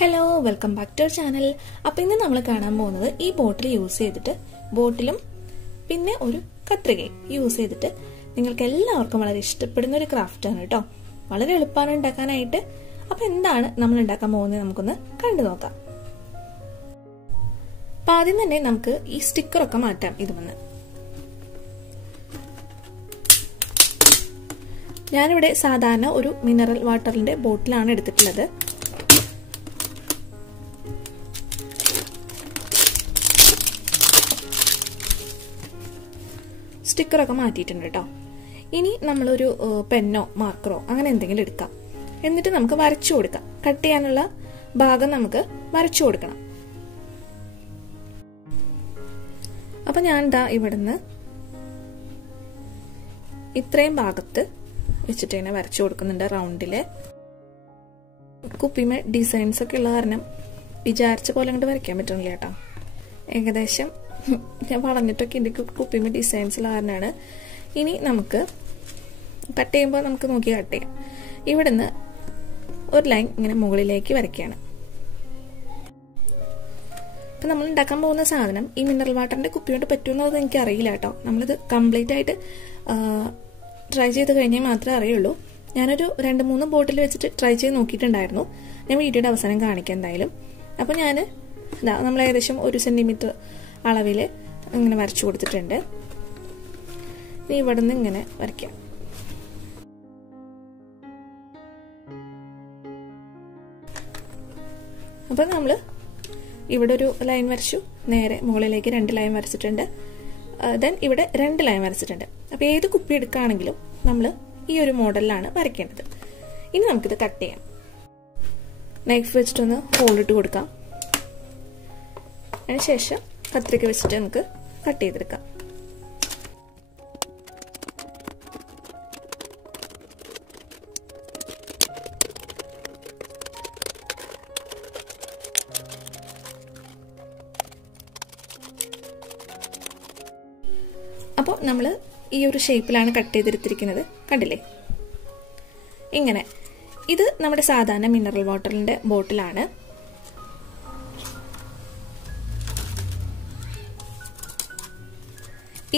Hello welcome back to our channel. അപ്പോൾ ഇന്ന് നമ്മൾ കാണാൻ പോകുന്നത് ഈ ബോട്ടിൽ യൂസ് ചെയ്തിട്ട് ബോട്ടിലും പിന്നെ ഒരു കത്രികയും യൂസ് ചെയ്തിട്ട് നിങ്ങൾക്ക് എല്ലാവർക്കും വളരെ ഇഷ്ടപ്പെടുന്ന ഒരു ക്രാഫ്റ്റാണ് കേട്ടോ. വളരെ എളുപ്പമാണ് ഉണ്ടാക്കാനായിട്ട്. അപ്പോൾ എന്താണ് നമ്മൾ ഉണ്ടാക്കാൻ പോകുന്നത് നമുക്കൊന്ന് കണ്ടു നോക്കാം. അപ്പം ആദ്യം തന്നെ നമുക്ക് ഈ സ്റ്റിക്കറൊക്കെ മാറ്റാം. ഇതുമെന്ന് ഞാനിവിടെ സാധാരണ ഒരു മിനറൽ വാട്ടറിന്റെ ബോട്ടിലാണ് എടുത്തിട്ടുള്ളത്. സ്റ്റിക്കറൊക്കെ മാറ്റിയിട്ടുണ്ട് കേട്ടോ. ഇനി നമ്മളൊരു പെന്നോ മാർക്കറോ അങ്ങനെ എന്തെങ്കിലും എടുക്കാം. എന്നിട്ട് നമുക്ക് വരച്ചു കൊടുക്കാം. കട്ട് ചെയ്യാനുള്ള ഭാഗം നമുക്ക് വരച്ചു കൊടുക്കണം. അപ്പൊ ഞാൻ ദാ ഇവിടുന്ന് ഇത്രയും ഭാഗത്ത് വെച്ചിട്ട് ഇങ്ങനെ വരച്ചു കൊടുക്കുന്നുണ്ട്. റൗണ്ടില് കുപ്പിമേ ഡിസൈൻസ് ഒക്കെ ഉള്ള കാരണം വിചാരിച്ച പോലെ അങ്ങോട്ട് വരയ്ക്കാൻ പറ്റുന്നില്ല കേട്ടോ. ഏകദേശം ഞാൻ വളഞ്ഞിട്ടൊക്കെ എനിക്ക് കുപ്പിമേ ഡിസൈൻസ് ഉള്ള കാരണമാണ്. ഇനി നമുക്ക് കട്ട് ചെയ്യുമ്പോൾ നമുക്ക് നോക്കി കട്ട് ചെയ്യാം. ഇവിടുന്ന് ഒരു ലൈൻ ഇങ്ങനെ മുകളിലേക്ക് വരയ്ക്കുകയാണ്. അപ്പം നമ്മൾ ഉണ്ടാക്കാൻ പോകുന്ന സാധനം ഈ മിനറൽ വാട്ടറിന്റെ കുപ്പി കൊണ്ട് പറ്റുമെന്നത് എനിക്ക് അറിയില്ല കേട്ടോ. നമ്മളിത് കംപ്ലീറ്റ് ആയിട്ട് ട്രൈ ചെയ്ത് കഴിഞ്ഞാൽ മാത്രമേ അറിയുള്ളൂ. ഞാനൊരു 2-3 ബോട്ടിൽ വെച്ചിട്ട് ട്രൈ ചെയ്ത് നോക്കിയിട്ടുണ്ടായിരുന്നു. ഞാൻ വീഡിയോയുടെ അവസാനം കാണിക്കാം എന്തായാലും. അപ്പോൾ ഞാൻ നമ്മൾ ഏകദേശം 1 സെന്റിമീറ്റർ അളവിൽ ഇങ്ങനെ വരച്ചു കൊടുത്തിട്ടുണ്ട്. ഇനി ഇവിടെ നിന്ന് ഇങ്ങനെ വരയ്ക്കാം. അപ്പം നമ്മൾ ഇവിടെ ഒരു ലൈൻ വരച്ചു. നേരെ മുകളിലേക്ക് 2 ലൈൻ വരച്ചിട്ടുണ്ട്. ദെൻ ഇവിടെ 2 ലൈൻ വരച്ചിട്ടുണ്ട്. അപ്പോൾ ഏത് കുപ്പി എടുക്കുകയാണെങ്കിലും നമ്മൾ ഈ ഒരു മോഡലിലാണ് വരയ്ക്കേണ്ടത്. ഇനി നമുക്കിത് കട്ട് ചെയ്യാം. നൈഫ് വെച്ചിട്ടൊന്ന് ഹോളിട്ട് കൊടുക്കാം. അതിനുശേഷം കത്രിക വെച്ചിട്ട് നമുക്ക് കട്ട് ചെയ്തെടുക്കാം. അപ്പോൾ നമ്മൾ ഈ ഒരു ഷേപ്പിലാണ് കട്ട് ചെയ്തെടുത്തിരിക്കുന്നത്. കണ്ടില്ലേ? ഇങ്ങനെ. ഇത് നമ്മുടെ സാധാരണ മിനറൽ വാട്ടറിന്റെ ബോട്ടിലാണ്.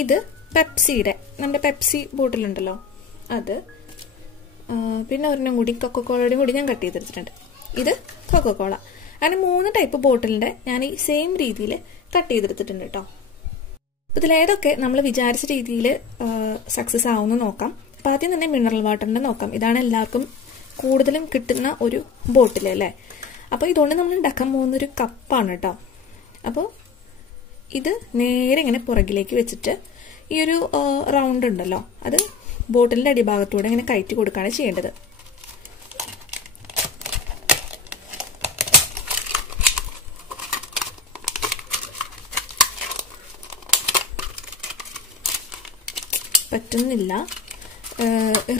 ഇത് പെപ്സിയുടെ നമ്മുടെ പെപ്സി ബോട്ടിലുണ്ടല്ലോ അത്. പിന്നെ ഒരെണ്ണം കൂടി കൊക്കക്കോളയുടെയും കൂടി ഞാൻ കട്ട് ചെയ്തെടുത്തിട്ടുണ്ട്. ഇത് കൊക്കക്കോള. അങ്ങനെ 3 ടൈപ്പ് ബോട്ടിലിന്റെ ഞാൻ ഈ സെയിം രീതിയിൽ കട്ട് ചെയ്തെടുത്തിട്ടുണ്ട് കേട്ടോ. ഇതിലേതൊക്കെ നമ്മൾ വിചാരിച്ച രീതിയിൽ സക്സസ് ആവുമെന്ന് നോക്കാം. അപ്പം ആദ്യം തന്നെ മിനറൽ വാട്ടറിന്റെ നോക്കാം. ഇതാണ് എല്ലാവർക്കും കൂടുതലും കിട്ടുന്ന ഒരു ബോട്ടിൽ അല്ലേ. അപ്പോൾ ഇതുകൊണ്ട് നമ്മൾ ഉണ്ടാക്കാൻ പോകുന്നൊരു കപ്പാണ് കേട്ടോ. അപ്പോൾ ഇത് നേരെ ഇങ്ങനെ പുറകിലേക്ക് വെച്ചിട്ട് ഈ ഒരു റൗണ്ട് ഉണ്ടല്ലോ അത് ബോട്ടിലിന്റെ അടിഭാഗത്തൂടെ ഇങ്ങനെ കയറ്റി കൊടുക്കുകയാണ് ചെയ്യേണ്ടത്. പറ്റുന്നില്ല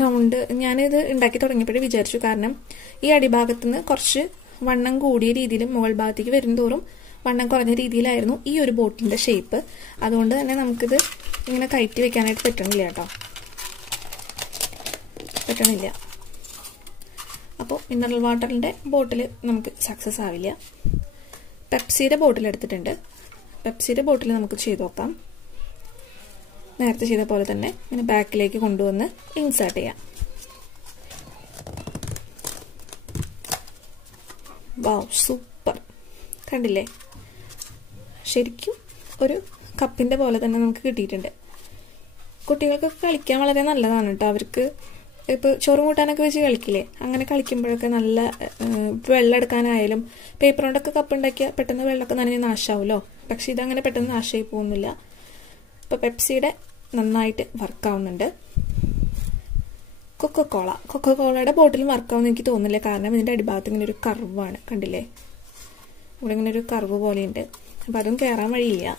റൗണ്ട്. ഞാനിത് ഉണ്ടാക്കി തുടങ്ങിയപ്പോഴേ വിചാരിച്ചു, കാരണം ഈ അടിഭാഗത്തുനിന്ന് കുറച്ച് വണ്ണം കൂടിയ രീതിയിൽ മുകൾ ഭാഗത്തേക്ക് വരുംതോറും വണ്ണം കുറഞ്ഞ രീതിയിലായിരുന്നു ഈ ഒരു ബോട്ടിലിന്റെ ഷേപ്പ്. അതുകൊണ്ട് തന്നെ നമുക്കിത് ഇങ്ങനെ കയറ്റി വെക്കാനായിട്ട് പറ്റണില്ല കേട്ടോ. പറ്റണില്ല. അപ്പോൾ മിനറൽ വാട്ടറിന്റെ ബോട്ടിൽ നമുക്ക് സക്സസ് ആവില്ല. പെപ്സിയുടെ ബോട്ടിൽ എടുത്തിട്ടുണ്ട്. പെപ്സിയുടെ ബോട്ടിൽ നമുക്ക് ചെയ്ത് നോക്കാം. നേരത്തെ ചെയ്ത പോലെ തന്നെ ഇങ്ങനെ ബാക്കിലേക്ക് കൊണ്ടുവന്ന് ഇൻസേർട്ട് ചെയ്യാം. വാവ്, സൂപ്പർ. കണ്ടില്ലേ? ശരിക്കും ഒരു കപ്പിന്റെ പോലെ തന്നെ നമുക്ക് കിട്ടിയിട്ടുണ്ട്. കുട്ടികൾക്കൊക്കെ കളിക്കാൻ വളരെ നല്ലതാണ് കേട്ടോ. അവർക്ക് ഇപ്പോൾ ചോറും കൂട്ടാനൊക്കെ വെച്ച് കളിക്കില്ലേ, അങ്ങനെ കളിക്കുമ്പോഴൊക്കെ നല്ല വെള്ളം എടുക്കാനായാലും പേപ്പർ കൊണ്ടൊക്കെ കപ്പ് ഉണ്ടാക്കിയാൽ പെട്ടെന്ന് വെള്ളമൊക്കെ നനഞ്ഞ് നാശാവുമല്ലോ. പക്ഷെ ഇതങ്ങനെ പെട്ടെന്ന് നാശമായി പോകുന്നില്ല. ഇപ്പോൾ പെപ്സിയുടെ നന്നായിട്ട് വർക്കാവുന്നുണ്ട്. കൊക്കക്കോളയുടെ ബോട്ടിലും വർക്കാവുന്ന എനിക്ക് തോന്നുന്നില്ല, കാരണം ഇതിന്റെ അടിഭാഗത്ത് ഇങ്ങനെ ഒരു കർവാണ്. കണ്ടില്ലേ? ഇവിടെ ഇങ്ങനെ ഒരു കർവ് പോലെയുണ്ട്. അപ്പം അതും കയറാൻ വഴിയില്ല.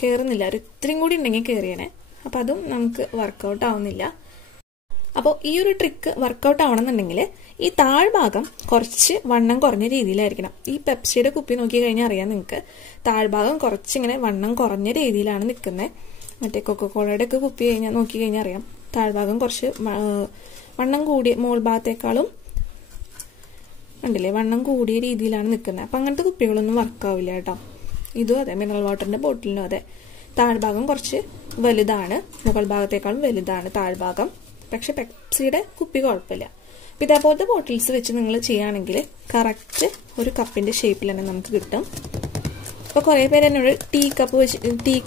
കയറുന്നില്ല. ഒരു ഇത്രയും കൂടി ഉണ്ടെങ്കിൽ കയറിയണേ. അപ്പം അതും നമുക്ക് വർക്കൗട്ട് ആവുന്നില്ല. അപ്പോൾ ഈ ഒരു ട്രിക്ക് വർക്കൗട്ട് ആവണമെന്നുണ്ടെങ്കിൽ ഈ താഴ്ഭാഗം കുറച്ച് വണ്ണം കുറഞ്ഞ രീതിയിലായിരിക്കണം. ഈ പെപ്സിയുടെ കുപ്പി നോക്കി കഴിഞ്ഞാൽ അറിയാം നിങ്ങൾക്ക്, താഴ്ഭാഗം കുറച്ചിങ്ങനെ വണ്ണം കുറഞ്ഞ രീതിയിലാണ് നിൽക്കുന്നത്. മറ്റേ കൊക്കക്കോളയുടെ ഒക്കെ കുപ്പി നോക്കി കഴിഞ്ഞാൽ അറിയാം താഴ്ഭാഗം കുറച്ച് വണ്ണം കൂടിയ മോൾ ഭാഗത്തേക്കാളും കണ്ടില്ലേ, വണ്ണം കൂടിയ രീതിയിലാണ് നിൽക്കുന്നത്. അപ്പം അങ്ങനത്തെ കുപ്പികളൊന്നും വർക്കാവില്ല കേട്ടോ. ഇതും അതെ, മിനറൽ വാട്ടറിന്റെ ബോട്ടിലിനും അതെ. താഴ്ഭാഗം കുറച്ച് വലുതാണ്, മുകൾ ഭാഗത്തേക്കാളും വലുതാണ് താഴ്ഭാഗം. പക്ഷെ പെപ്സിയുടെ കുപ്പി കുഴപ്പമില്ല. അപ്പം ഇതേപോലത്തെ ബോട്ടിൽസ് വെച്ച് നിങ്ങൾ ചെയ്യുകയാണെങ്കിൽ കറക്റ്റ് ഒരു കപ്പിന്റെ ഷേപ്പിൽ തന്നെ നമുക്ക് കിട്ടും. അപ്പോൾ കുറേ പേര് എന്നോട് ടീ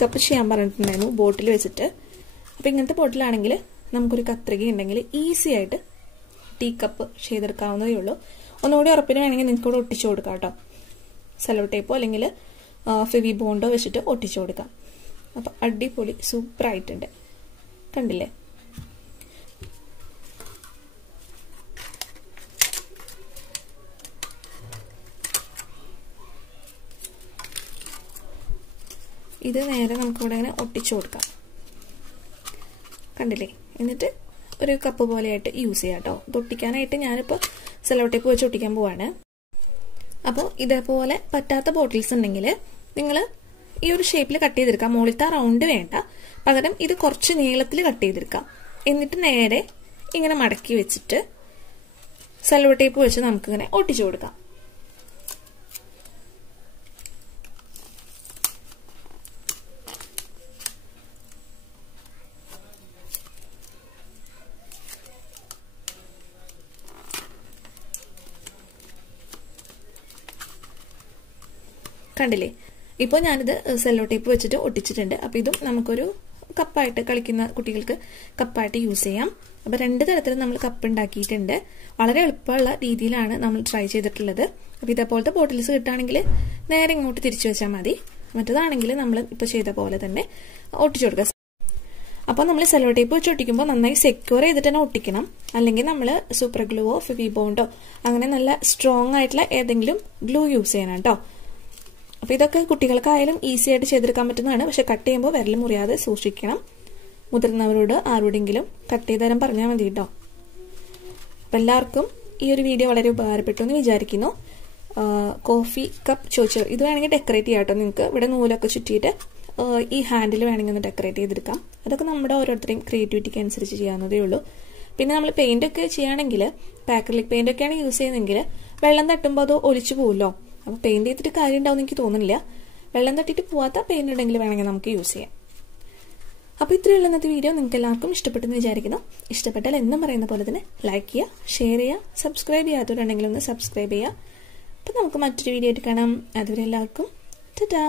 കപ്പ് ചെയ്യാൻ പറഞ്ഞിട്ടുണ്ടായിരുന്നു ബോട്ടിൽ വെച്ചിട്ട്. അപ്പം ഇങ്ങനത്തെ ബോട്ടിലാണെങ്കിൽ നമുക്കൊരു കത്രിക ഉണ്ടെങ്കിൽ ഈസി ആയിട്ട് ടീ കപ്പ് ചെയ്തെടുക്കാവുന്നതേ ഉള്ളൂ. ഒന്നുകൂടി ഉറപ്പിന് വേണമെങ്കിൽ നിങ്ങൾക്ക് ഇവിടെ ഒട്ടിച്ചു കൊടുക്കാം കേട്ടോ. സെല്ലോ ടേപ്പോ അല്ലെങ്കിൽ ഫെവി ബോണ്ടോ വെച്ചിട്ട് ഒട്ടിച്ചു കൊടുക്കാം. അപ്പം അടിപൊളി സൂപ്പറായിട്ടുണ്ട്, കണ്ടില്ലേ. ഇത് നേരെ നമുക്കിവിടെ ഇങ്ങനെ ഒട്ടിച്ചു കൊടുക്കാം, കണ്ടില്ലേ. എന്നിട്ട് ഒരു കപ്പ് പോലെയായിട്ട് യൂസ് ചെയ്യാം കേട്ടോ. ഒട്ടിക്കാനായിട്ട് ഞാനിപ്പോൾ സെല്ലോ ടേപ്പ് വെച്ച് ഒട്ടിക്കാൻ പോവാണ്. അപ്പോൾ ഇതേപോലെ പറ്റാത്ത ബോട്ടിൽസ് ഉണ്ടെങ്കിൽ നിങ്ങൾ ഈ ഒരു ഷേപ്പിൽ കട്ട് ചെയ്തെടുക്കാം. മുകളിലത്തെ റൗണ്ട് വേണ്ട, പകരം ഇത് കുറച്ച് നീളത്തിൽ കട്ട് ചെയ്തെടുക്കാം. എന്നിട്ട് നേരെ ഇങ്ങനെ മടക്കി വെച്ചിട്ട് സെല്ലോ ടേപ്പ് വെച്ച് നമുക്കിങ്ങനെ ഒട്ടിച്ചു കൊടുക്കാം. കണ്ടില്ലേ, ഇപ്പോൾ ഞാനിത് സെല്ലോ ടേപ്പ് വെച്ചിട്ട് ഒട്ടിച്ചിട്ടുണ്ട്. അപ്പോൾ ഇതും നമുക്കൊരു കപ്പായിട്ട് കളിക്കുന്ന കുട്ടികൾക്ക് കപ്പായിട്ട് യൂസ് ചെയ്യാം. അപ്പോൾ രണ്ട് തരത്തിൽ നമ്മൾ കപ്പ് ഉണ്ടാക്കിയിട്ടുണ്ട്. വളരെ എളുപ്പമുള്ള രീതിയിലാണ് നമ്മൾ ട്രൈ ചെയ്തിട്ടുള്ളത്. അപ്പോൾ ഇതേപോലത്തെ ബോട്ടിൽസ് കിട്ടുകയാണെങ്കിൽ നേരെ ഇങ്ങോട്ട് തിരിച്ചു വെച്ചാൽ മതി. മറ്റേതാണെങ്കിൽ നമ്മൾ ഇപ്പോൾ ചെയ്ത പോലെ തന്നെ ഒട്ടിച്ചു കൊടുക്കുക. അപ്പോൾ നമ്മൾ സെല്ലോ ടേപ്പ് വെച്ച് ഒട്ടിക്കുമ്പോൾ നന്നായി സെക്യൂർ ചെയ്തിട്ട് തന്നെ ഒട്ടിക്കണം. അല്ലെങ്കിൽ നമ്മൾ സൂപ്പർ ഗ്ലൂവോ ഫെവി ബോണ്ടോ അങ്ങനെ നല്ല സ്ട്രോങ് ആയിട്ടുള്ള ഏതെങ്കിലും ഗ്ലൂ യൂസ് ചെയ്യണം കേട്ടോ. അപ്പോൾ ഇതൊക്കെ കുട്ടികൾക്കായാലും ഈസി ആയിട്ട് ചെയ്തെടുക്കാൻ പറ്റുന്നതാണ്. പക്ഷെ കട്ട് ചെയ്യുമ്പോൾ വിരൽ മുറിയാതെ സൂക്ഷിക്കണം. മുതിർന്നവരോട് ആരോടെങ്കിലും കട്ട് ചെയ്ത് തരാൻ പറഞ്ഞാൽ മതി കേട്ടോ. അപ്പം എല്ലാവർക്കും ഈ ഒരു വീഡിയോ വളരെ ഉപകാരപ്പെട്ടു എന്ന് വിചാരിക്കുന്നു. കോഫി കപ്പ് ചോദിച്ചു ഇത് വേണമെങ്കിൽ ഡെക്കറേറ്റ് ചെയ്യാം കേട്ടോ. നിങ്ങൾക്ക് ഇവിടെ നൂലൊക്കെ ചുറ്റിയിട്ട് ഈ ഹാൻഡിൽ വേണമെങ്കിൽ ഒന്ന് ഡെക്കറേറ്റ് ചെയ്തെടുക്കാം. അതൊക്കെ നമ്മുടെ ഓരോരുത്തരെയും ക്രിയേറ്റിവിറ്റിക്ക് അനുസരിച്ച് ചെയ്യാവുന്നതേ ഉള്ളൂ. പിന്നെ നമ്മൾ പെയിന്റ് ഒക്കെ ചെയ്യുകയാണെങ്കിൽ പാക്രിലിക് പെയിന്റ് ഒക്കെയാണ് യൂസ് ചെയ്യുന്നതെങ്കിൽ വെള്ളം തട്ടുമ്പോൾ അത് ഒലിച്ചു പോകുമല്ലോ. അപ്പോൾ പെയിന്റ് ചെയ്തിട്ട് കാര്യം ഉണ്ടാവും എനിക്ക് തോന്നുന്നില്ല. വെള്ളം തട്ടിയിട്ട് പോവാത്ത പെയിന്റ് ഉണ്ടെങ്കിൽ വേണമെങ്കിൽ നമുക്ക് യൂസ് ചെയ്യാം. അപ്പോൾ ഇത്രയുള്ള ഇന്നത്തെ വീഡിയോ നിങ്ങൾക്ക് എല്ലാവർക്കും ഇഷ്ടപ്പെട്ടെന്ന് വിചാരിക്കുന്നു. ഇഷ്ടപ്പെട്ടാൽ എന്നും പറയുന്ന പോലെ തന്നെ ലൈക്ക് ചെയ്യുക, ഷെയർ ചെയ്യുക, സബ്സ്ക്രൈബ് ചെയ്യാത്തവരുണ്ടെങ്കിൽ ഒന്ന് സബ്സ്ക്രൈബ് ചെയ്യുക. അപ്പം നമുക്ക് മറ്റൊരു വീഡിയോ ആയിട്ട് കാണാം. അതുവരെ എല്ലാവർക്കും ടാറ്റാ.